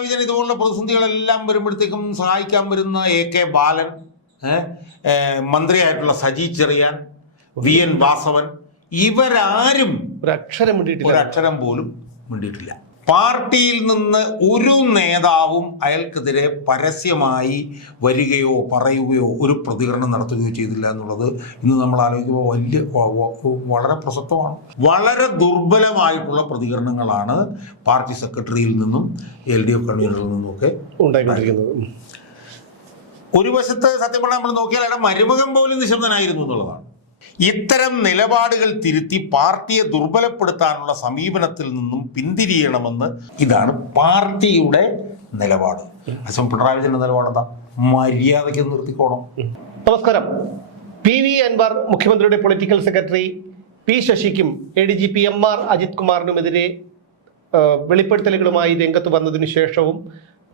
വിജയൻ ഇതുപോലുള്ള പ്രതിസന്ധികളെല്ലാം വരുമ്പോഴത്തേക്കും സഹായിക്കാൻ വരുന്ന എ കെ ബാലൻ മന്ത്രിയായിട്ടുള്ള സജി ചെറിയാൻ വി എൻ വാസവൻ ഇവരാരും ഒരു അക്ഷരം വേണ്ടിയിട്ടില്ല ഒരക്ഷരം പോലും മിണ്ടിയിട്ടില്ല. പാർട്ടിയിൽ നിന്ന് ഒരു നേതാവും അയാൾക്കെതിരെ പരസ്യമായി വരികയോ പറയുകയോ ഒരു പ്രതികരണം നടത്തുകയോ ചെയ്തില്ല എന്നുള്ളത് ഇന്ന് നമ്മൾ ആലോചിക്കുമ്പോൾ വലിയ വളരെ പ്രസക്തമാണ്. വളരെ ദുർബലമായിട്ടുള്ള പ്രതികരണങ്ങളാണ് പാർട്ടി സെക്രട്ടറിയിൽ നിന്നും എൽ ഡി എഫ് കൺവീനറിൽ നിന്നുമൊക്കെ ഉണ്ടായിക്കൊണ്ടിരിക്കുന്നത്. ഒരു വശത്ത് സത്യം പറഞ്ഞാൽ നമ്മൾ നോക്കിയാൽ അയാളുടെ മരുമകൻ പോലും നിശബ്ദനായിരുന്നു എന്നുള്ളതാണ്. ഇത്തരം നിലപാടുകൾ തിരുത്തി പാർട്ടിയെ ദുർബലപ്പെടുത്താനുള്ള സമീപനത്തിൽ നിന്നും പിന്തിരിയണമെന്ന് ഇതാണ് പാർട്ടിയുടെ നിലപാട്. അസം പിണറായി വിജയന്റെ നിലപാടെന്താ? മര്യാദയ്ക്ക് നിർത്തിക്കോണം. നമസ്കാരം. പി വി അൻവർ മുഖ്യമന്ത്രിയുടെ political secretary P ശശിക്കും A D G P M R Ajith കുമാറിനുമെതിരെ വെളിപ്പെടുത്തലുകളുമായി രംഗത്ത് വന്നതിനു ശേഷവും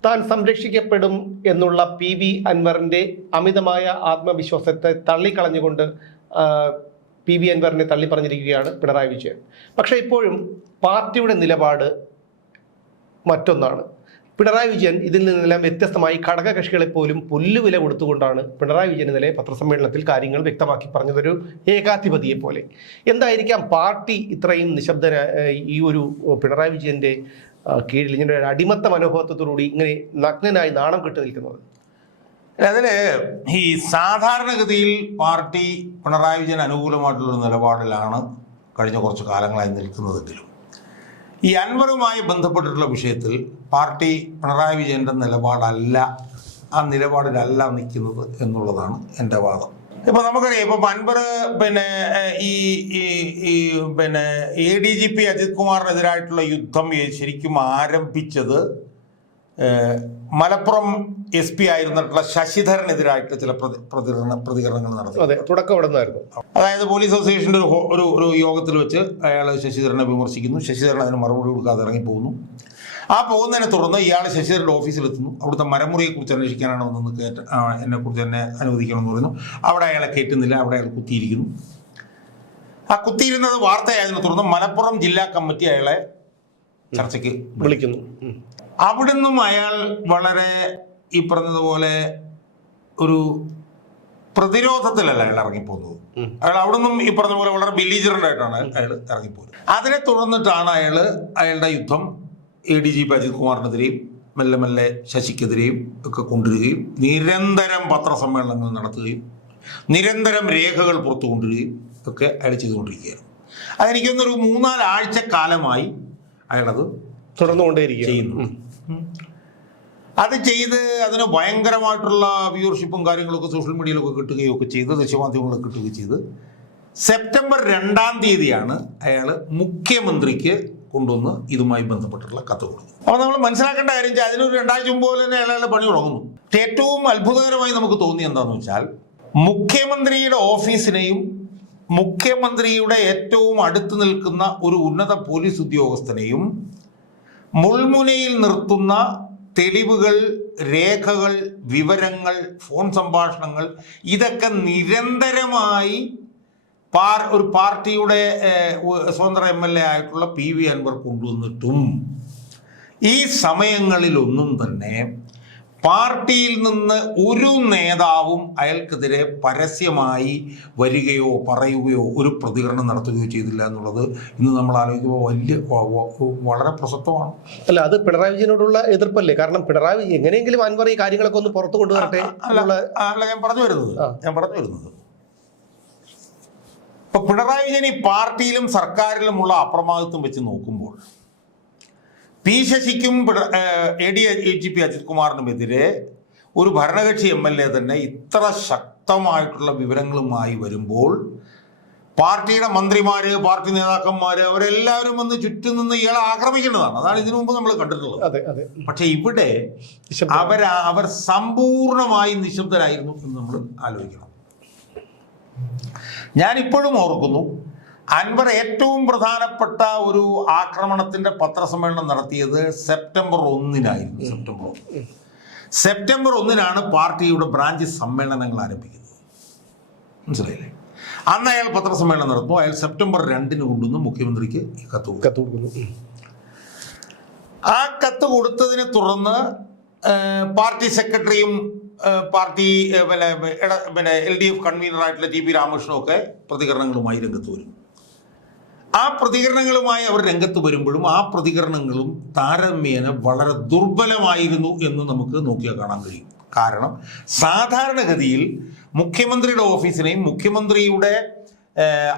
താൻ സംരക്ഷിക്കപ്പെടും എന്നുള്ള പി വി അൻവറിന്റെ അമിതമായ ആത്മവിശ്വാസത്തെ തള്ളിക്കളഞ്ഞുകൊണ്ട് പി വി അൻവറിനെ തള്ളി പറഞ്ഞിരിക്കുകയാണ് പിണറായി വിജയൻ. പക്ഷേ ഇപ്പോഴും പാർട്ടിയുടെ നിലപാട് മറ്റൊന്നാണ്. പിണറായി വിജയൻ ഇതിൽ നിന്നെല്ലാം വ്യത്യസ്തമായി ഘടകകക്ഷികളെ പോലും പുല്ലുവില കൊടുത്തുകൊണ്ടാണ് പിണറായി വിജയൻ ഇന്നലെ പത്രസമ്മേളനത്തിൽ കാര്യങ്ങൾ വ്യക്തമാക്കി പറഞ്ഞതൊരു ഏകാധിപതിയെ പോലെ. എന്തായിരിക്കാം പാർട്ടി ഇത്രയും നിശബ്ദന ഈ ഒരു പിണറായി വിജയന്റെ കീഴിൽ ഇങ്ങനെ അടിമത്ത മനോഭാവത്തോടുകൂടി ഇങ്ങനെ നഗ്നനായി നാണം കെട്ടു നിൽക്കുന്നത്? അതിൽ ഈ സാധാരണഗതിയിൽ പാർട്ടി പിണറായി വിജയൻ അനുകൂലമായിട്ടുള്ള നിലപാടിലാണ് കഴിഞ്ഞ കുറച്ച് കാലങ്ങളായി നിൽക്കുന്നതെങ്കിലും. ഈ അൻവറുമായി ബന്ധപ്പെട്ടിട്ടുള്ള വിഷയത്തിൽ പാർട്ടി പിണറായി വിജയന്റെ നിലപാടല്ല ആ നിലപാടിലല്ല നിൽക്കുന്നത് എന്നുള്ളതാണ് എന്റെ വാദം. ഇപ്പൊ നമുക്കറിയാം ഇപ്പൊ അൻവർ പിന്നെ ഈ ഈ പിന്നെ A D G P Ajith കുമാറിനെതിരായിട്ടുള്ള യുദ്ധം ശരിക്കും ആരംഭിച്ചത് മലപ്പുറം എസ് പി ആയിരുന്നിട്ടുള്ള ശശിധരനെതിരായിട്ട് ചില പ്രതികരണ പ്രതികരണങ്ങൾ നടത്തി. അതെ തുടക്കം അതായത് പോലീസ് അസോസിയേഷന്റെ ഒരു ഒരു ഒരു യോഗത്തിൽ വെച്ച് അയാൾ ശശിധരനെ വിമർശിക്കുന്നു. ശശിധരൻ അതിന് മറുപടി കൊടുക്കാതെ ഇറങ്ങിപ്പോകുന്നു. ആ പോകുന്നതിനെ തുടർന്ന് ഇയാൾ ശശിധരന്റെ ഓഫീസിലെത്തുന്നു. അവിടുത്തെ മരമുറിയെക്കുറിച്ച് അന്വേഷിക്കാനാണ് വന്നത് കയറ്റ കുറിച്ച് എന്നെക്കുറിച്ച് എന്നെ അനുവദിക്കണമെന്ന് പറയുന്നു. അവിടെ അയാളെ കയറ്റുന്നില്ല അവിടെ അയാൾ കുത്തിയിരിക്കുന്നു. ആ കുത്തിയിരുന്നത് വാർത്തയായതിനെ തുടർന്ന് മലപ്പുറം ജില്ലാ കമ്മിറ്റി അയാളെ ചർച്ചയ്ക്ക് വിളിക്കുന്നു. അവിടുന്നും അയാൾ വളരെ ഈ പറഞ്ഞതുപോലെ ഒരു പ്രതിരോധത്തിലല്ല അയാൾ ഇറങ്ങിപ്പോകുന്നത്. അയാൾ അവിടുന്നും ഈ പറഞ്ഞ പോലെ വളരെ ബിലീജറന്റ് ആയിട്ടാണ് അയാൾ ഇറങ്ങിപ്പോകുന്നത് അതിനെ തുടർന്നിട്ടാണ് അയാൾ അയാളുടെ യുദ്ധം A D G P Ajith കുമാറിനെതിരെയും മെല്ലെ മെല്ലെ ശശിക്കെതിരെയും ഒക്കെ കൊണ്ടുവരികയും നിരന്തരം പത്രസമ്മേളനങ്ങൾ നടത്തുകയും നിരന്തരം രേഖകൾ പുറത്തു കൊണ്ടുവരികയും ഒക്കെ അയാൾ ചെയ്തുകൊണ്ടിരിക്കുകയാണ് അതെനിക്കൊന്നൊരു മൂന്നാലാഴ്ച കാലമായി അയാളത് തുടർന്നുകൊണ്ടേ ചെയ്യുന്നു അത് ചെയ്ത് അതിന് ഭയങ്കരമായിട്ടുള്ള വ്യൂവർഷിപ്പും കാര്യങ്ങളൊക്കെ സോഷ്യൽ മീഡിയയിലൊക്കെ കിട്ടുകയൊക്കെ ചെയ്ത് ദൃശ്യമാധ്യമങ്ങളൊക്കെ കിട്ടുകയും ചെയ്ത് സെപ്റ്റംബർ രണ്ടാം തീയതിയാണ് അയാൾ മുഖ്യമന്ത്രിക്ക് കൊണ്ടുവന്ന് ഇതുമായി ബന്ധപ്പെട്ടിട്ടുള്ള കത്ത് കൊടുക്കുന്നത് അപ്പോൾ നമ്മൾ മനസ്സിലാക്കേണ്ട കാര്യം വെച്ചാൽ അതിനൊരു രണ്ടാഴ്ച മുമ്പ് പോലെ തന്നെ അയാളുടെ പണി തുടങ്ങുന്നു. ഏറ്റവും അത്ഭുതകരമായി നമുക്ക് തോന്നി എന്താണെന്ന് വെച്ചാൽ മുഖ്യമന്ത്രിയുടെ ഓഫീസിനെയും മുഖ്യമന്ത്രിയുടെ ഏറ്റവും അടുത്ത് നിൽക്കുന്ന ഒരു ഉന്നത പോലീസ് ഉദ്യോഗസ്ഥനെയും മുൾമുനയിൽ നിർത്തുന്ന തെളിവുകൾ രേഖകൾ വിവരങ്ങൾ ഫോൺ സംഭാഷണങ്ങൾ ഇതൊക്കെ നിരന്തരമായി പാർ ഒരു പാർട്ടിയുടെ സ്വതന്ത്ര എം എൽ എ ആയിട്ടുള്ള പി വി അൻവർ കൊണ്ടുവന്നിട്ടും ഈ സമയങ്ങളിലൊന്നും തന്നെ പാർട്ടിയിൽ നിന്ന് ഒരു നേതാവും അയാൾക്കെതിരെ പരസ്യമായി വരികയോ പറയുകയോ ഒരു പ്രതികരണം നടത്തുകയോ ചെയ്തില്ല എന്നുള്ളത് ഇന്ന് നമ്മൾ ആലോചിക്കുമ്പോൾ വലിയ വളരെ പ്രസക്തമാണ്. അല്ല അത് പിണറായി വിജയനോടുള്ള എതിർപ്പല്ലേ? കാരണം പിണറായി വിജയൻ എങ്ങനെയെങ്കിലും അൻവർ ഈ കാര്യങ്ങളൊക്കെ ഒന്ന് പുറത്തു കൊണ്ടുവരട്ടെ അല്ല ഞാൻ പറഞ്ഞു വരുന്നത് ഞാൻ പറഞ്ഞു വരുന്നത്. ഇപ്പൊ പിണറായി വിജയൻ ഈ പാർട്ടിയിലും സർക്കാരിലുമുള്ള അപ്രമാദിത്വം വെച്ച് നോക്കുമ്പോൾ P ശശിക്കും A D G P Ajith കുമാറിനുമെതിരെ ഒരു ഭരണകക്ഷി എം എൽ എ തന്നെ ഇത്ര ശക്തമായിട്ടുള്ള വിവരങ്ങളുമായി വരുമ്പോൾ പാർട്ടിയുടെ മന്ത്രിമാര് പാർട്ടി നേതാക്കന്മാര് അവരെല്ലാവരും വന്ന് ചുറ്റും നിന്ന് ഇയാളെ ആക്രമിക്കേണ്ടതാണ്. അതാണ് ഇതിനു മുമ്പ് നമ്മൾ കണ്ടിട്ടുള്ളത്. പക്ഷെ ഇവിടെ അവർ അവർ സമ്പൂർണമായി നിശബ്ദരായിരുന്നു എന്ന് നമ്മൾ ആലോചിക്കണം. ഞാൻ ഇപ്പോഴും ഓർക്കുന്നു അൻവർ ഏറ്റവും പ്രധാനപ്പെട്ട ഒരു ആക്രമണത്തിന്റെ പത്രസമ്മേളനം നടത്തിയത് സെപ്റ്റംബർ ഒന്നിനായിരുന്നു സെപ്റ്റംബർ സെപ്റ്റംബർ ഒന്നിനാണ് പാർട്ടിയുടെ ബ്രാഞ്ച് സമ്മേളനങ്ങൾ ആരംഭിക്കുന്നത്. മനസ്സിലായില്ലേ? അന്ന് അയാൾ പത്രസമ്മേളനം നടത്തുമ്പോൾ അയാൾ സെപ്റ്റംബർ രണ്ടിന് കൊണ്ടുവന്ന് മുഖ്യമന്ത്രിക്ക് കത്ത്. കത്ത് കൊടുക്കുന്നു. ആ കത്ത് കൊടുത്തതിനെ തുടർന്ന് പാർട്ടി സെക്രട്ടറിയും പാർട്ടി പിന്നെ പിന്നെ എൽ ഡി എഫ് കൺവീനറായിട്ടുള്ള ടി പി രാമകൃഷ്ണനും ഒക്കെ പ്രതികരണങ്ങളുമായി രംഗത്ത് വരും. ആ പ്രതികരണങ്ങളുമായി അവർ രംഗത്ത് വരുമ്പോഴും ആ പ്രതികരണങ്ങളും താരതമ്യേന വളരെ ദുർബലമായിരുന്നു എന്ന് നമുക്ക് നോക്കിയാൽ കാണാൻ കഴിയും. കാരണം സാധാരണഗതിയിൽ മുഖ്യമന്ത്രിയുടെ ഓഫീസിനെയും മുഖ്യമന്ത്രിയുടെ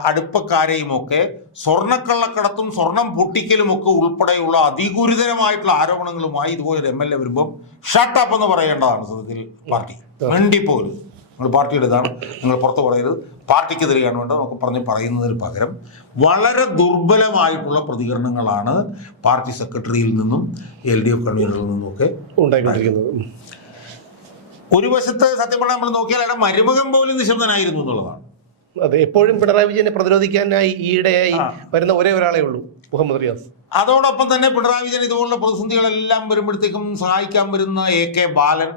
അടുപ്പക്കാരെയും ഒക്കെ സ്വർണക്കള്ളക്കടത്തും സ്വർണം പൊട്ടിക്കലും ഒക്കെ ഉൾപ്പെടെയുള്ള അതിഗുരുതരമായിട്ടുള്ള ആരോപണങ്ങളുമായി ഇതുപോലെ ഒരു എം എൽ എ വരുമ്പോൾ ഷട്ടപ്പ് എന്ന് പറയേണ്ടതാണ് സത്യത്തിൽ പാർട്ടി. വണ്ടിപ്പോലും നിങ്ങൾ പാർട്ടിയുടെ ഇതാണ് നിങ്ങൾ പുറത്ത് പറയരുത്. പാർട്ടിക്കെതിരെയാണ് വേണ്ടത് നമുക്ക് പറഞ്ഞ് പറയുന്നതിന് പകരം വളരെ ദുർബലമായിട്ടുള്ള പ്രതികരണങ്ങളാണ് പാർട്ടി സെക്രട്ടറിയിൽ നിന്നും എൽ ഡി എഫ് കൺവീനറിൽ നിന്നും ഒക്കെ ഉണ്ടായിക്കൊണ്ടിരിക്കുന്നത്. ഒരു വശത്ത് സത്യം പറഞ്ഞാൽ നമ്മൾ നോക്കിയാൽ അയാളുടെ മരുമകൻ പോലും നിശബ്ദനായിരുന്നു എന്നുള്ളതാണ് അതെ എപ്പോഴും പിണറായി വിജയനെ പ്രതിരോധിക്കാനായി ഈയിടെയായി. വരുന്ന ഒരേ ഒരാളെ ഉള്ളൂ മുഹമ്മദ് റിയാസ് അതോടൊപ്പം തന്നെ പിണറായി വിജയൻ ഇതുപോലുള്ള പ്രതിസന്ധികളെല്ലാം വരുമ്പോഴത്തേക്കും സഹായിക്കാൻ വരുന്ന എ കെ ബാലൻ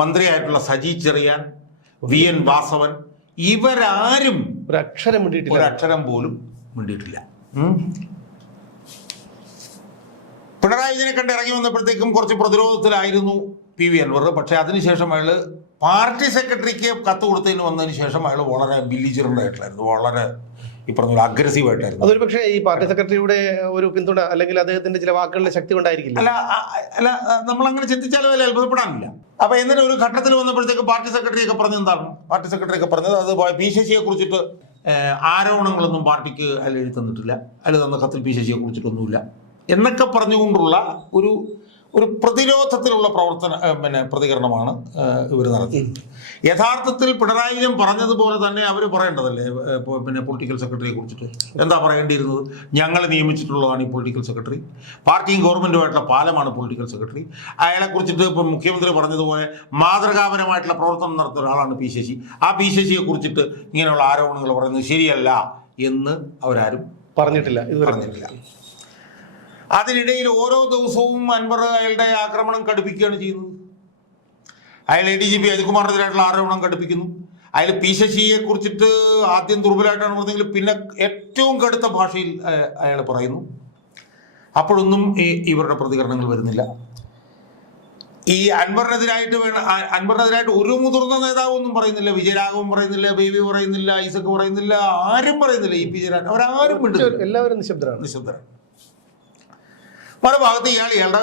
മന്ത്രിയായിട്ടുള്ള സജി ചെറിയാൻ വി എൻ വാസവൻ ഇവരാരും ഒരു അക്ഷരം വേണ്ടിയിട്ടില്ല ഒരക്ഷരം പോലും മിണ്ടിയിട്ടില്ല. പിണറായി വിജയനെ കണ്ട് ഇറങ്ങി വന്നപ്പോഴത്തേക്കും കുറച്ച് പ്രതിരോധത്തിലായിരുന്നു പി വി അൻവർ. പക്ഷേ അതിനുശേഷം അയാൾ പാർട്ടി സെക്രട്ടറിക്ക് കത്ത് കൊടുത്തതിന് വന്നതിന് ശേഷം അയാൾ വളരെ ബില്ലിജറന്റ് ആയിട്ടായിരുന്നു വളരെ ഈ പറഞ്ഞ ഒരു അഗ്രസീവ് ആയിട്ടായിരുന്നു. അതൊരു പക്ഷേ ഈ പാർട്ടി സെക്രട്ടറിയുടെ ഒരു പിന്തുണ അല്ലെങ്കിൽ അദ്ദേഹത്തിന്റെ ചില വാക്കുകളുടെ ശക്തി കൊണ്ടായിരിക്കില്ല. അല്ല അല്ല നമ്മൾ അങ്ങനെ ചിന്തിച്ചാലും അല്ല അത്ഭുതപ്പെടാനില്ല. അപ്പൊ എന്തിനാ ഒരു ഘട്ടത്തിൽ വന്നപ്പോഴത്തേക്ക് പാർട്ടി സെക്രട്ടറി ഒക്കെ പറഞ്ഞത് എന്താണ്? പാർട്ടി സെക്രട്ടറി ഒക്കെ പറഞ്ഞത് അത് പി ശശിയെ കുറിച്ചിട്ട് ആരോപണങ്ങളൊന്നും പാർട്ടിക്ക് അതിൽ എഴുതി തന്നിട്ടില്ല. അതിൽ തന്ന കത്തിൽ പി ശശിയെ കുറിച്ചിട്ടൊന്നുമില്ല. എന്നൊക്കെ പറഞ്ഞുകൊണ്ടുള്ള ഒരു ഒരു പ്രതിരോധത്തിലുള്ള പ്രവർത്തന പിന്നെ പ്രതികരണമാണ് ഇവർ നടത്തിയത്. യഥാർത്ഥത്തിൽ പിണറായി വിജയൻ പറഞ്ഞതുപോലെ തന്നെ അവർ പറയേണ്ടതല്ലേ പിന്നെ പൊളിറ്റിക്കൽ സെക്രട്ടറിയെ കുറിച്ചിട്ട്? എന്താ പറയേണ്ടിയിരുന്നത്? ഞങ്ങൾ നിയമിച്ചിട്ടുള്ളതാണ് ഈ പൊളിറ്റിക്കൽ സെക്രട്ടറി. പാർട്ടിയും ഗവൺമെന്റുമായിട്ടുള്ള പാലമാണ് പൊളിറ്റിക്കൽ സെക്രട്ടറി. അയാളെക്കുറിച്ചിട്ട് ഇപ്പം മുഖ്യമന്ത്രി പറഞ്ഞതുപോലെ മാതൃകാപരമായിട്ടുള്ള പ്രവർത്തനം നടത്തുന്ന ഒരാളാണ് പി ശശി. ആ പി ശശിയെ കുറിച്ചിട്ട് ഇങ്ങനെയുള്ള ആരോപണങ്ങൾ പറയുന്നത് ശരിയല്ല എന്ന് അവരാരും പറഞ്ഞിട്ടില്ല. ഇത് പറഞ്ഞിട്ടില്ല. അതിനിടയിൽ ഓരോ ദിവസവും അൻവർ അയാളുടെ ആക്രമണം കടുപ്പിക്കുകയാണ് ചെയ്യുന്നത്. അയാൾ എ ഡി ജി പി അജികുമാറിനെതിരായിട്ടുള്ള ആരോപണം കടുപ്പിക്കുന്നു. അയാൾ പി ശശിയെ കുറിച്ചിട്ട് ആദ്യം ദുർബലമായിട്ടാണ് പറഞ്ഞെങ്കിൽ പിന്നെ ഏറ്റവും കടുത്ത ഭാഷയിൽ അയാൾ പറയുന്നു. അപ്പോഴൊന്നും ഈ ഇവരുടെ പ്രതികരണങ്ങൾ വരുന്നില്ല. ഈ അൻവറിനെതിരായിട്ട് വേണം അൻവറിനെതിരായിട്ട് ഒരു മുതിർന്ന നേതാവൊന്നും പറയുന്നില്ല. വിജയരാഘവൻ പറയുന്നില്ല ബേബി പറയുന്നില്ല ഐസക് പറയുന്നില്ല ആരും പറയുന്നില്ല. ഇ പി ജയരാജൻ അവരാരും എല്ലാവരും നിശബ്ദരാണ്. നിശബ്ദരാണ്. മറുഭാഗത്ത് ഇയാൾ ഇയാളുടെ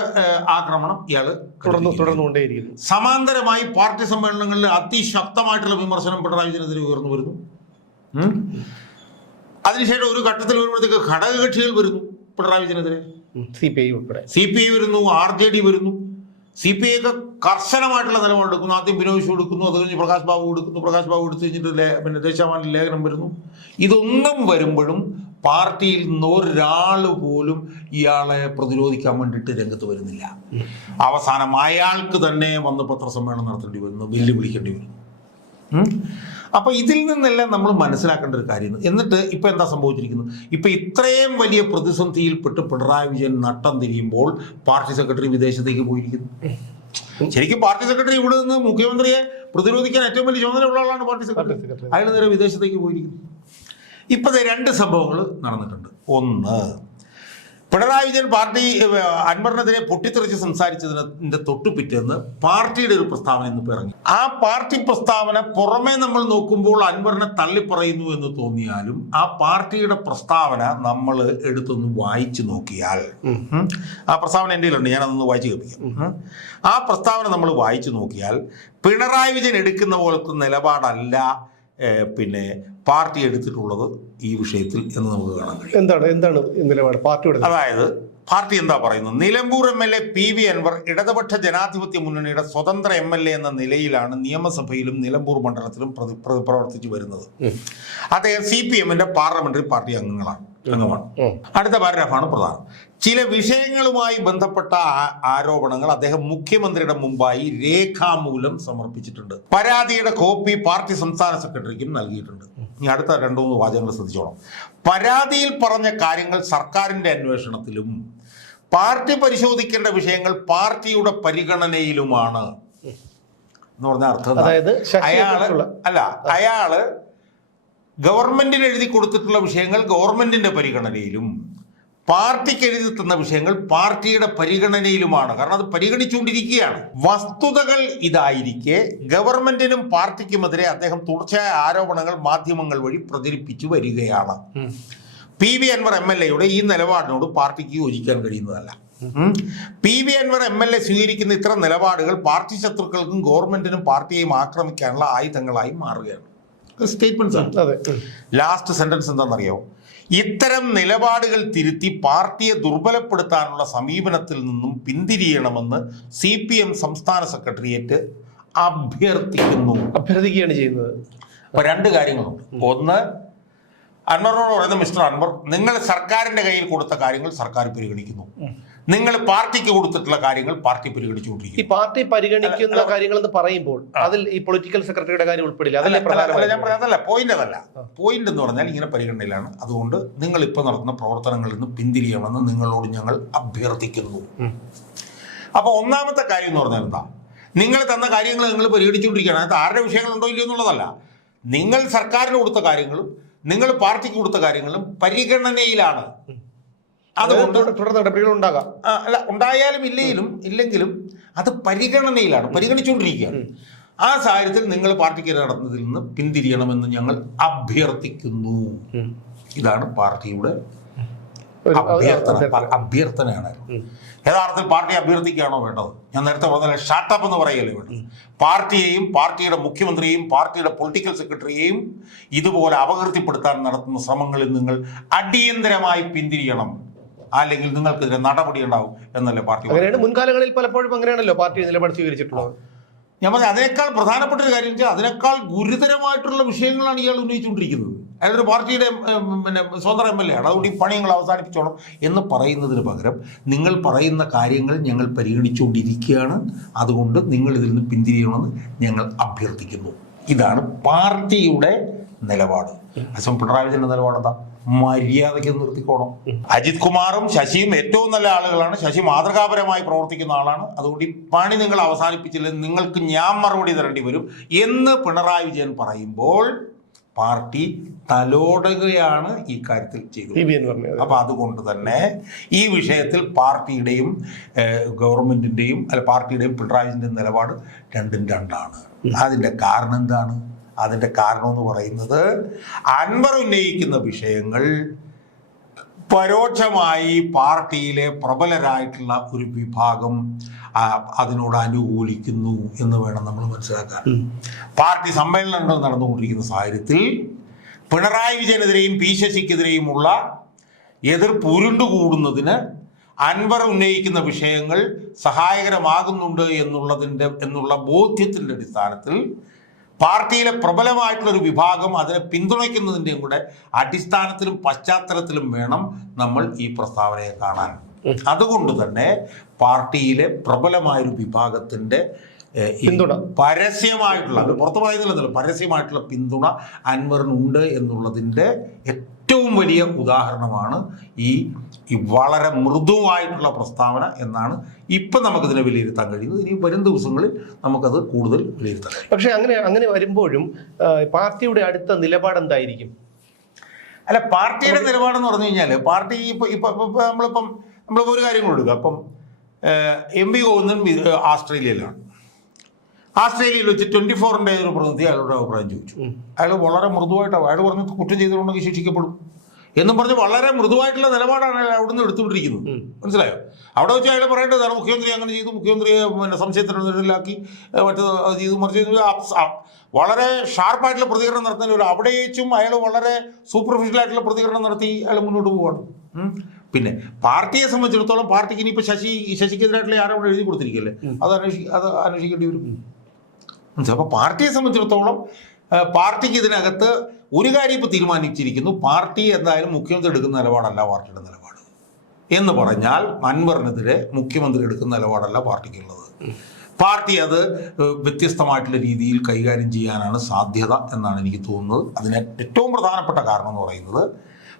ആക്രമണം ഇയാൾ തുടർന്ന് തുടർന്നുകൊണ്ടേയിരിക്കുന്നു. സമാന്തരമായി പാർട്ടി സമ്മേളനങ്ങളിൽ അതിശക്തമായിട്ടുള്ള വിമർശനം പിണറായി വിജയനെതിരെ ഉയർന്നു വരുന്നു. അതിനുശേഷം ഒരു ഘട്ടത്തിൽ വരുമ്പോഴത്തേക്ക് ഘടകകക്ഷികൾ വരുന്നു പിണറായി വിജയനെതിരെ. സി പി ഐ ഉൾപ്പെടെ. സി പി ഐ വരുന്നു ആർ ജെ ഡി വരുന്നു. സി പി ഐ ഒക്കെ കർശനമായിട്ടുള്ള നിലപാടെടുക്കുന്നു ആദ്യം ബിനോയ് വിശ്വ എടുക്കുന്നു അത് കഴിഞ്ഞ് പ്രകാശ് ബാബു കൊടുക്കുന്നു. പ്രകാശ് ബാബു എടുത്തു കഴിഞ്ഞിട്ട് പിന്നെ ദേശാമാനിൽ ലേഖനം വരുന്നു. ഇതൊന്നും വരുമ്പോഴും പാർട്ടിയിൽ നിന്ന് ഒരാൾ പോലും ഇയാളെ പ്രതിരോധിക്കാൻ വേണ്ടിയിട്ട് രംഗത്ത് വരുന്നില്ല. അവസാനം അയാൾക്ക് തന്നെ വന്ന് പത്രസമ്മേളനം നടത്തേണ്ടി വരുന്നു വെല്ലുവിളിക്കേണ്ടി വരുന്നു. ഉം. അപ്പൊ ഇതിൽ നിന്നെല്ലാം നമ്മൾ മനസ്സിലാക്കേണ്ട ഒരു കാര്യം എന്നിട്ട് ഇപ്പൊ എന്താ സംഭവിച്ചിരിക്കുന്നത്? ഇപ്പൊ ഇത്രയും വലിയ പ്രതിസന്ധിയിൽപ്പെട്ട് പിണറായി വിജയൻ നട്ടം തിരിയുമ്പോൾ പാർട്ടി സെക്രട്ടറി വിദേശത്തേക്ക് പോയിരിക്കുന്നു. ശരിക്കും പാർട്ടി സെക്രട്ടറി ഇവിടെ നിന്ന് മുഖ്യമന്ത്രിയെ പ്രതിരോധിക്കാൻ ഏറ്റവും വലിയ ചുമതലയുള്ള ആളാണ് പാർട്ടി സെക്രട്ടറി. അയാൾ നേരെ വിദേശത്തേക്ക് പോയിരിക്കുന്നു. ഇപ്പൊ ദേ രണ്ട് സംഭവങ്ങൾ നടന്നിട്ടുണ്ട്. ഒന്ന് പിണറായി വിജയൻ പാർട്ടി അൻവറിനെതിരെ പൊട്ടിത്തെറിച്ച് സംസാരിച്ചതിന്റെ തൊട്ടു പിറ്റേന്ന് പാർട്ടിയുടെ ഒരു പ്രസ്താവന ഇന്ന് ഇറങ്ങി. ആ പാർട്ടി പ്രസ്താവന പുറമേ നമ്മൾ നോക്കുമ്പോൾ അൻവറിനെ തള്ളിപ്പറയുന്നു എന്ന് തോന്നിയാലും ആ പാർട്ടിയുടെ പ്രസ്താവന നമ്മൾ എടുത്തൊന്ന് വായിച്ചു നോക്കിയാൽ ആ പ്രസ്താവന എന്റെ കയ്യിലുണ്ട് ഞാനതൊന്ന് വായിച്ചു കേൾപ്പിക്കാം. ആ പ്രസ്താവന നമ്മൾ വായിച്ചു നോക്കിയാൽ പിണറായി വിജയൻ എടുക്കുന്ന പോലത്തെ നിലപാടല്ല പിന്നെ പാർട്ടി എടുത്തിട്ടുള്ളത് ഈ വിഷയത്തിൽ എന്ന് നമുക്ക് കാണാൻ കഴിയും. എന്താണ് എന്താണ് നിലപാട്? പാർട്ടിയുടെ അതായത് പാർട്ടി എന്താ പറയുന്നത്? Nilambur M L A P V Anvar ഇടതുപക്ഷ ജനാധിപത്യ മുന്നണിയുടെ സ്വതന്ത്ര എം എൽ എ എന്ന നിലയിലാണ് നിയമസഭയിലും നിലമ്പൂർ മണ്ഡലത്തിലും പ്രവർത്തിച്ചു വരുന്നത്. അദ്ദേഹം സി പി എമ്മിന്റെ പാർലമെന്ററി പാർട്ടി അംഗങ്ങളാണ് അംഗമാണ്. അടുത്ത പാരഗ്രാഫാണ് പ്രധാനം. ചില വിഷയങ്ങളുമായി ബന്ധപ്പെട്ട ആരോപണങ്ങൾ അദ്ദേഹം മുഖ്യമന്ത്രിയുടെ മുമ്പായി രേഖാമൂലം സമർപ്പിച്ചിട്ടുണ്ട്. പരാതിയുടെ കോപ്പി പാർട്ടി സംസ്ഥാന സെക്രട്ടറിക്കും നൽകിയിട്ടുണ്ട്. ഇനി അടുത്ത രണ്ടു മൂന്ന് വാചകങ്ങൾ ശ്രദ്ധിച്ചോളാം പരാതിയിൽ പറഞ്ഞ കാര്യങ്ങൾ സർക്കാരിന്റെ അന്വേഷണത്തിലും പാർട്ടി പരിശോധിക്കേണ്ട വിഷയങ്ങൾ പാർട്ടിയുടെ പരിഗണനയിലുമാണ്. എന്ന് പറഞ്ഞ അർത്ഥം അയാൾ അല്ല അയാൾ ഗവൺമെന്റിന് എഴുതി കൊടുത്തിട്ടുള്ള വിഷയങ്ങൾ ഗവൺമെന്റിന്റെ പരിഗണനയിലും പാർട്ടിക്ക് എഴുതി തന്ന വിഷയങ്ങൾ പാർട്ടിയുടെ പരിഗണനയിലുമാണ്. കാരണം അത് പരിഗണിച്ചുകൊണ്ടിരിക്കുകയാണ്. വസ്തുതകൾ ഇതായിരിക്കെ ഗവൺമെന്റിനും പാർട്ടിക്കുമെതിരെ അദ്ദേഹം തുടർച്ചയായ ആരോപണങ്ങൾ മാധ്യമങ്ങൾ വഴി പ്രചരിപ്പിച്ചു വരികയാണ്. P V Anvar M L എയുടെ ഈ നിലപാടിനോട് പാർട്ടിക്ക് യോജിക്കാൻ കഴിയുന്നതല്ല. P V Anvar M L A സ്വീകരിക്കുന്ന ഇത്തരം നിലപാടുകൾ പാർട്ടി ശത്രുക്കൾക്കും ഗവൺമെന്റിനും പാർട്ടിയെയും ആക്രമിക്കാനുള്ള ആയുധങ്ങളായി മാറുകയാണ്. സ്റ്റേറ്റ്മെന്റ്സ് ആണ്. ലാസ്റ്റ് സെന്റൻസ് എന്താണെന്നറിയോ ഇത്തരം നിലപാടുകൾ തിരുത്തി പാർട്ടിയെ ദുർബലപ്പെടുത്താനുള്ള സമീപനത്തിൽ നിന്നും പിന്തിരിയണമെന്ന് സി പി എം സംസ്ഥാന സെക്രട്ടേറിയറ്റ് അഭ്യർത്ഥിക്കുന്നു. അഭ്യർത്ഥിക്കുകയാണ് ചെയ്യുന്നത്. അപ്പൊ രണ്ട് കാര്യങ്ങളുണ്ട് ഒന്ന് അൻവറിനോട് പറയുന്ന മിസ്റ്റർ അൻവർ നിങ്ങൾ സർക്കാരിന്റെ കയ്യിൽ കൊടുത്ത കാര്യങ്ങൾ സർക്കാർ പരിഗണിക്കുന്നു. നിങ്ങൾ പാർട്ടിക്ക് കൊടുത്തിട്ടുള്ള കാര്യങ്ങൾ പാർട്ടി പരിഗണിച്ചുകൊണ്ടിരിക്കും ഈ പാർട്ടി പരിഗണിക്കുന്ന കാര്യങ്ങൾ എന്ന് പറയുമ്പോൾ അതിൽ ഈ പൊളിറ്റിക്കൽ സെക്രട്ടറിയുടെ കാര്യം ഉൾപ്പെടില്ല. അതല്ലേ ഞാൻ പ്രധാനമായും പോയിന്റ് അതല്ല. പോയിന്റ് എന്ന് പറഞ്ഞാൽ ഇങ്ങനെ പരിഗണനയിലാണ്. അതുകൊണ്ട് നിങ്ങൾ ഇപ്പോൾ നടത്തുന്ന പ്രവർത്തനങ്ങളിൽ നിന്ന് പിന്തിരിയണമെന്ന് നിങ്ങളോട് ഞങ്ങൾ അഭ്യർത്ഥിക്കുന്നു. അപ്പോൾ അപ്പൊ ഒന്നാമത്തെ കാര്യം എന്ന് പറഞ്ഞാൽ എന്താ? നിങ്ങൾ തന്ന കാര്യങ്ങൾ നിങ്ങൾ പരിഗണിച്ചുകൊണ്ടിരിക്കുകയാണ്. അത് ആരുടെ വിഷയങ്ങളുണ്ടോ ഇല്ലയോ എന്നുള്ളതല്ല. നിങ്ങൾ സർക്കാരിന് കൊടുത്ത കാര്യങ്ങളും നിങ്ങൾ പാർട്ടിക്ക് കൊടുത്ത കാര്യങ്ങളും പരിഗണനയിലാണ്. അതുകൊണ്ട് തുടർ നടപടികൾ ഉണ്ടാകാം. അല്ല ഉണ്ടായാലും ഇല്ലെങ്കിലും ഇല്ലെങ്കിലും അത് പരിഗണനയിലാണ് പരിഗണിച്ചുകൊണ്ടിരിക്കുകയാണ് ആ സാഹചര്യത്തിൽ നിങ്ങൾ പാർട്ടിക്ക് നടന്നതിൽ നിന്ന് പിന്തിരിയണമെന്ന് ഞങ്ങൾ അഭ്യർത്ഥിക്കുന്നു. ഇതാണ് പാർട്ടിയുടെ അഭ്യർത്ഥന. അഭ്യർത്ഥന. അഭ്യർത്ഥനയാണ്. യഥാർത്ഥത്തിൽ പാർട്ടി അഭ്യർത്ഥിക്കുകയാണോ വേണ്ടത്? ഞാൻ നേരത്തെ പറഞ്ഞ ഷാട്ടപ്പ് എന്ന് പറയല്ലേ വേണ്ടത്. പാർട്ടിയെയും പാർട്ടിയുടെ മുഖ്യമന്ത്രിയെയും പാർട്ടിയുടെ പൊളിറ്റിക്കൽ സെക്രട്ടറിയെയും ഇതുപോലെ അപകീർത്തിപ്പെടുത്താൻ നടത്തുന്ന ശ്രമങ്ങളിൽ നിങ്ങൾ അടിയന്തരമായി പിന്തിരിയണം. അല്ലെങ്കിൽ നിങ്ങൾക്കെതിരെ നടപടി ഉണ്ടാവും എന്നല്ലേ പാർട്ടി. അങ്ങനെയാണ് മുൻകാലങ്ങളിൽ പലപ്പോഴും അങ്ങനെയാണല്ലോ പാർട്ടി നിലപാട് സ്വീകരിച്ചിട്ടുള്ളത് ഞാൻ പറഞ്ഞ അതിനേക്കാൾ പ്രധാനപ്പെട്ട ഒരു കാര്യം വെച്ചാൽ അതിനേക്കാൾ ഗുരുതരമായിട്ടുള്ള വിഷയങ്ങളാണ് ഇയാൾ ഉന്നയിച്ചുകൊണ്ടിരിക്കുന്നത്. അയാളൊരു പാർട്ടിയുടെ പിന്നെ സ്വന്തം എം എൽ എ ആണ്. അതുകൊണ്ട് ഈ പണി നിങ്ങൾ അവസാനിപ്പിച്ചോണം എന്ന് പറയുന്നതിന് പകരം നിങ്ങൾ പറയുന്ന കാര്യങ്ങൾ ഞങ്ങൾ പരിഗണിച്ചുകൊണ്ടിരിക്കുകയാണ്. അതുകൊണ്ട് നിങ്ങൾ ഇതിൽ നിന്ന് പിന്തിരിയണമെന്ന് ഞങ്ങൾ അഭ്യർത്ഥിക്കുന്നു. ഇതാണ് പാർട്ടിയുടെ നിലപാട്. അസം പിണറായി വിജയന്റെ നിലപാട് എന്താ മര്യാദയ്ക്ക് നിർത്തിക്കോണം. അജിത് കുമാറും ശശിയും ഏറ്റവും നല്ല ആളുകളാണ്. ശശി മാതൃകാപരമായി പ്രവർത്തിക്കുന്ന ആളാണ്. അതുകൊണ്ട് ഈ പണി നിങ്ങൾ അവസാനിപ്പിച്ചില്ലെങ്കിൽ നിങ്ങൾക്ക് ഞാൻ മറുപടി തരേണ്ടി വരും എന്ന് പിണറായി വിജയൻ പറയുമ്പോൾ പാർട്ടി തലോടുകയാണ് ഈ കാര്യത്തിൽ ചെയ്തത്. അപ്പൊ അതുകൊണ്ട് തന്നെ ഈ വിഷയത്തിൽ പാർട്ടിയുടെയും ഗവൺമെന്റിന്റെയും അല്ല പാർട്ടിയുടെയും പിണറായി വിജയന്റെയും നിലപാട് രണ്ടും രണ്ടാണ്. അതിന്റെ കാരണം എന്താണ്? അതിന്റെ കാരണം എന്ന് പറയുന്നത് അൻവർ ഉന്നയിക്കുന്ന വിഷയങ്ങൾ പരോക്ഷമായി പാർട്ടിയിലെ പ്രബലരായിട്ടുള്ള ഒരു വിഭാഗം അതിനോട് അനുകൂലിക്കുന്നു എന്ന് വേണം നമ്മൾ മനസ്സിലാക്കാൻ. പാർട്ടി സമ്മേളനങ്ങൾ നടന്നുകൊണ്ടിരിക്കുന്ന സാഹചര്യത്തിൽ പിണറായി വിജയനെതിരെയും പി ശശിക്കെതിരെയുമുള്ള എതിർപ്പ് ഉരുണ്ടുകൂടുന്നതിന് അൻവർ ഉന്നയിക്കുന്ന വിഷയങ്ങൾ സഹായകരമാകുന്നുണ്ട് എന്നുള്ളതിന്റെ എന്നുള്ള ബോധ്യത്തിന്റെ അടിസ്ഥാനത്തിൽ പാർട്ടിയിലെ പ്രബലമായിട്ടുള്ള ഒരു വിഭാഗം അതിനെ പിന്തുണയ്ക്കുന്നതിന്റെയും കൂടെ അടിസ്ഥാനത്തിലും പശ്ചാത്തലത്തിലും വേണം നമ്മൾ ഈ പ്രസ്താവനയെ കാണാൻ അതുകൊണ്ട് തന്നെ പാർട്ടിയിലെ പ്രബലമായൊരു വിഭാഗത്തിന്റെ പിന്തുണ. പരസ്യമായിട്ടുള്ള അത് പുറത്തു പറയുന്നില്ലെന്നല്ല പരസ്യമായിട്ടുള്ള പിന്തുണ അൻവറിനുണ്ട് എന്നുള്ളതിന്റെ ഏറ്റവും വലിയ ഉദാഹരണമാണ് ഈ ഈ വളരെ മൃദുവായിട്ടുള്ള പ്രസ്താവന എന്നാണ് ഇപ്പം നമുക്കിതിനെ വിലയിരുത്താൻ കഴിയുന്നത്. ഇനി വരും ദിവസങ്ങളിൽ നമുക്കത് കൂടുതൽ വിലയിരുത്താൻ കഴിയും. പക്ഷെ അങ്ങനെ അങ്ങനെ വരുമ്പോഴും പാർട്ടിയുടെ അടുത്ത നിലപാട് എന്തായിരിക്കും? അല്ല പാർട്ടിയുടെ നിലപാടെന്ന് പറഞ്ഞു കഴിഞ്ഞാൽ പാർട്ടി ഇപ്പം ഇപ്പം ഇപ്പം നമ്മളിപ്പം നമ്മളിപ്പോൾ ഒരു കാര്യം കൊടുക്കുക അപ്പം എം വി ഗോവിന്ദൻ ആസ്ട്രേലിയയിലാണ്. ആസ്ട്രേലിയയിൽ വെച്ച് ട്വന്റി ഫോറിന്റെ ഒരു പ്രതിനിധി അയാളുടെ അഭിപ്രായം ചോദിച്ചു. അയാൾ വളരെ മൃദുവായിട്ടാണ് അയാൾ പറഞ്ഞ് കുറ്റം ചെയ്തിട്ടുണ്ടെങ്കിൽ ശിക്ഷിക്കപ്പെടും എന്നും പറഞ്ഞ് വളരെ മൃദുവായിട്ടുള്ള നിലപാടാണ് അയാൾ അവിടുന്ന് എടുത്തുകൊണ്ടിരിക്കുന്നത്. മനസ്സിലായോ? അവിടെ വെച്ച് അയാൾ പറയേണ്ടതാണ് മുഖ്യമന്ത്രി അങ്ങനെ ചെയ്തു. മുഖ്യമന്ത്രിയെ പിന്നെ സംശയത്തിനുള്ളിലാക്കി മറ്റേ ചെയ്തു മറിച്ച് വളരെ ഷാർപ്പായിട്ടുള്ള പ്രതികരണം നടത്തുന്ന ഒരു അവിടെ വെച്ചും അയാൾ വളരെ സൂപ്പർഫിഷ്യൽ ആയിട്ടുള്ള പ്രതികരണം നടത്തി അയാൾ മുന്നോട്ട് പോവാണ്. പിന്നെ പാർട്ടിയെ സംബന്ധിച്ചിടത്തോളം പാർട്ടിക്ക് ഇനിയിപ്പോൾ ശശി ശശിക്കെതിരായിട്ടുള്ള ആരോടെ എഴുതി കൊടുത്തിരിക്കല്ലേ അത് അന്വേഷിക്കും അത് അന്വേഷിക്കേണ്ടി വരും. മനസ്സിലായോ? അപ്പൊ പാർട്ടിയെ സംബന്ധിച്ചിടത്തോളം പാർട്ടിക്ക് ഇതിനകത്ത് ഒരു കാര്യം ഇപ്പോൾ തീരുമാനിച്ചിരിക്കുന്നു. പാർട്ടി എന്തായാലും മുഖ്യമന്ത്രി എടുക്കുന്ന നിലപാടല്ല പാർട്ടിയുടെ നിലപാട്. എന്ന് പറഞ്ഞാൽ അൻവറിനെതിരെ മുഖ്യമന്ത്രി എടുക്കുന്ന നിലപാടല്ല പാർട്ടിക്കുള്ളത്. പാർട്ടി അത് വ്യത്യസ്തമായിട്ടുള്ള രീതിയിൽ കൈകാര്യം ചെയ്യാനാണ് സാധ്യത എന്നാണ് എനിക്ക് തോന്നുന്നത്. അതിന് ഏറ്റവും പ്രധാനപ്പെട്ട കാരണം എന്ന് പറയുന്നത്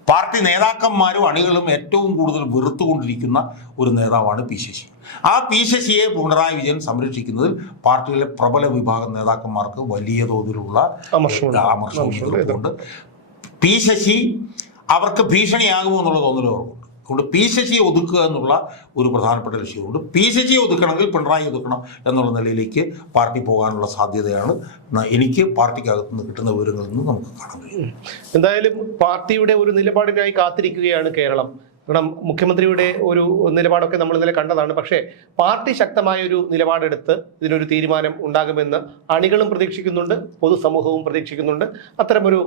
പാർട്ടി നേതാക്കന്മാരും അണികളും ഏറ്റവും കൂടുതൽ വെറുത്തുകൊണ്ടിരിക്കുന്ന ഒരു നേതാവാണ് പി ശശി. ആ പി ശശിയെ പിണറായി വിജയൻ സംരക്ഷിക്കുന്നതിൽ പാർട്ടിയിലെ പ്രബല വിഭാഗം നേതാക്കന്മാർക്ക് വലിയ തോതിലുള്ള ആമർശമുണ്ട്. പി ശശി അവർക്ക് ഭീഷണിയാകുമോ എന്നുള്ള തോന്നൽ അതുകൊണ്ട് പി ശശിയെ ഒതുക്കുക എന്നുള്ള ഒരു പ്രധാനപ്പെട്ട ലക്ഷ്യമുണ്ട്. പി ശശിയെ ഒതുക്കണമെങ്കിൽ പിണറായി ഒതുക്കണം എന്നുള്ള നിലയിലേക്ക് പാർട്ടി പോകാനുള്ള സാധ്യതയാണ്. എനിക്ക് പാർട്ടിക്കകത്ത് നിന്ന് കിട്ടുന്ന വിവരങ്ങളിൽ നിന്ന് നമുക്ക് കാണാൻ കഴിയും. എന്തായാലും പാർട്ടിയുടെ ഒരു നിലപാടിനായി കാത്തിരിക്കുകയാണ് കേരളം. കാരണം മുഖ്യമന്ത്രിയുടെ ഒരു നിലപാടൊക്കെ നമ്മൾ ഇന്നലെ കണ്ടതാണ്. പക്ഷേ പാർട്ടി ശക്തമായ ഒരു നിലപാടെടുത്ത് ഇതിനൊരു തീരുമാനം ഉണ്ടാകുമെന്ന് അണികളും പ്രതീക്ഷിക്കുന്നുണ്ട്. പൊതുസമൂഹവും പ്രതീക്ഷിക്കുന്നുണ്ട്. അത്തരമൊരു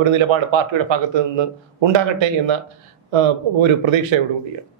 ഒരു നിലപാട് പാർട്ടിയുടെ ഭാഗത്ത് നിന്ന് ഉണ്ടാകട്ടെ എന്ന ഒരു പ്രതീക്ഷയോടുകൂടിയാണ്.